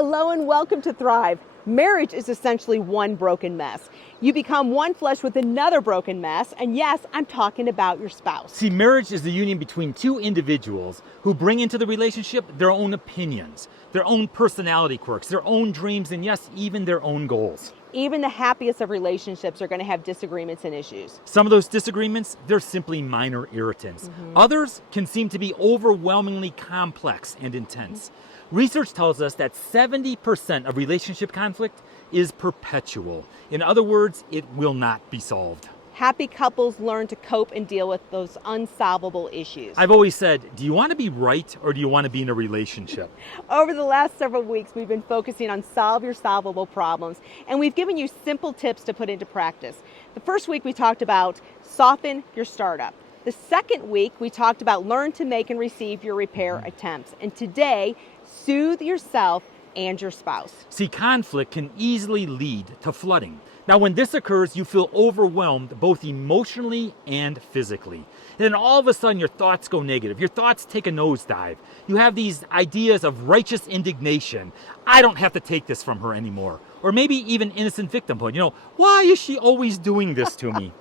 Hello and welcome to Thrive. Marriage is essentially one broken mess. You become one flesh with another broken mess, and yes, I'm talking about your spouse. See, marriage is the union between two individuals who bring into the relationship their own opinions, their own personality quirks, their own dreams, and yes, even their own goals. Even the happiest of relationships are going to have disagreements and issues. Some of those disagreements, they're simply minor irritants. Others can seem to be overwhelmingly complex and intense. Research tells us that 70% of relationship conflict is perpetual. In other words, it will not be solved. Happy couples learn to cope and deal with those unsolvable issues. I've always said, do you want to be right or do you want to be in a relationship? Over the last several weeks, we've been focusing on solve your solvable problems, and we've given you simple tips to put into practice. The first week we talked about soften your startup. The second week we talked about learn to make and receive your repair attempts. And today, soothe yourself and your spouse. See, conflict can easily lead to flooding. Now, when this occurs, you feel overwhelmed both emotionally and physically. And then all of a sudden, your thoughts go negative. Your thoughts take a nosedive. You have these ideas of righteous indignation. I don't have to take this from her anymore. Or maybe even innocent victimhood. You know, why is she always doing this to me?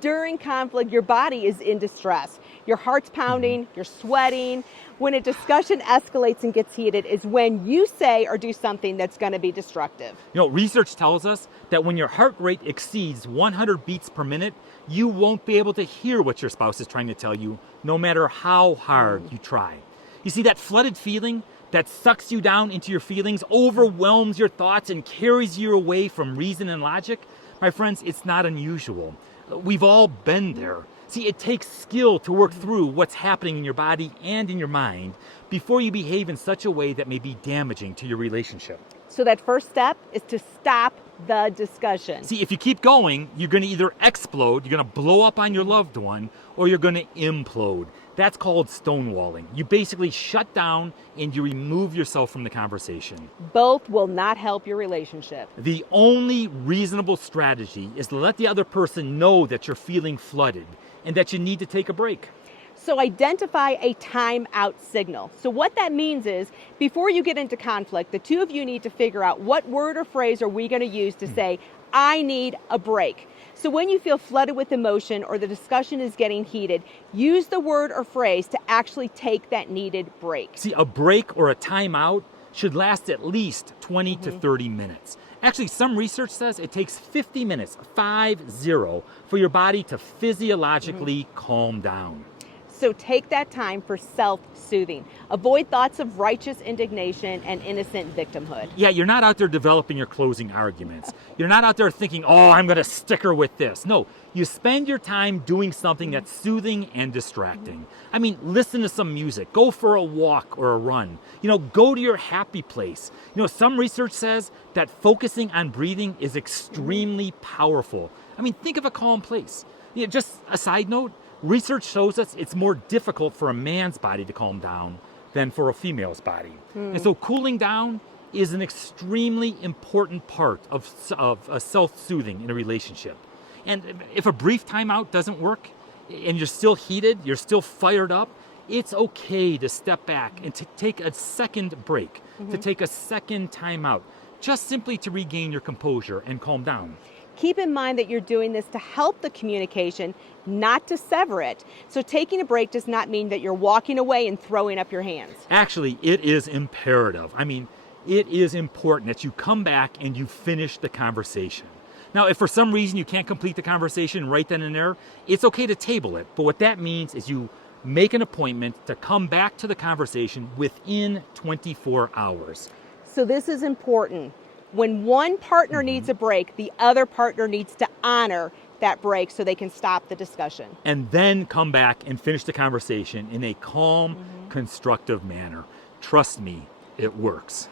During conflict, your body is in distress. Your heart's pounding, you're sweating. When a discussion escalates and gets heated is when you say or do something that's going to be destructive. You know, research tells us that when your heart rate exceeds 100 beats per minute, you won't be able to hear what your spouse is trying to tell you, no matter how hard you try. You see, that flooded feeling that sucks you down into your feelings, overwhelms your thoughts, and carries you away from reason and logic, my friends, it's not unusual. We've all been there. See, it takes skill to work through what's happening in your body and in your mind before you behave in such a way that may be damaging to your relationship. So that first step is to stop the discussion. See, if you keep going, you're going to either explode, you're going to blow up on your loved one, or you're going to implode. That's called stonewalling. You basically shut down and you remove yourself from the conversation. Both will not help your relationship. The only reasonable strategy is to let the other person know that you're feeling flooded and that you need to take a break. So identify a timeout signal. So what that means is, before you get into conflict, the two of you need to figure out what word or phrase are we going to use to say, I need a break. So when you feel flooded with emotion or the discussion is getting heated, use the word or phrase to actually take that needed break. See, a break or a timeout should last at least 20 to 30 minutes. Actually, some research says it takes 50 minutes, 50, for your body to physiologically calm down. So take that time for self-soothing. Avoid thoughts of righteous indignation and innocent victimhood. Yeah, you're not out there developing your closing arguments. You're not out there thinking, oh, I'm going to sticker with this. No, you spend your time doing something that's soothing and distracting. I mean, listen to some music. Go for a walk or a run. You know, go to your happy place. You know, some research says that focusing on breathing is extremely powerful. I mean, think of a calm place. You know, just a side note, research shows us it's more difficult for a man's body to calm down than for a female's body. And so cooling down is an extremely important part of self-soothing in a relationship. And if a brief timeout doesn't work and you're still heated, you're still fired up, it's okay to step back and to take a second break, to take a second timeout, just simply to regain your composure and calm down. Keep in mind that you're doing this to help the communication, not to sever it. So taking a break does not mean that you're walking away and throwing up your hands. Actually, it is imperative. I mean, it is important that you come back and you finish the conversation. Now, if for some reason you can't complete the conversation right then and there, it's okay to table it. But what that means is you make an appointment to come back to the conversation within 24 hours. So this is important. When one partner needs a break, the other partner needs to honor that break so they can stop the discussion. And then come back and finish the conversation in a calm, constructive manner. Trust me, it works.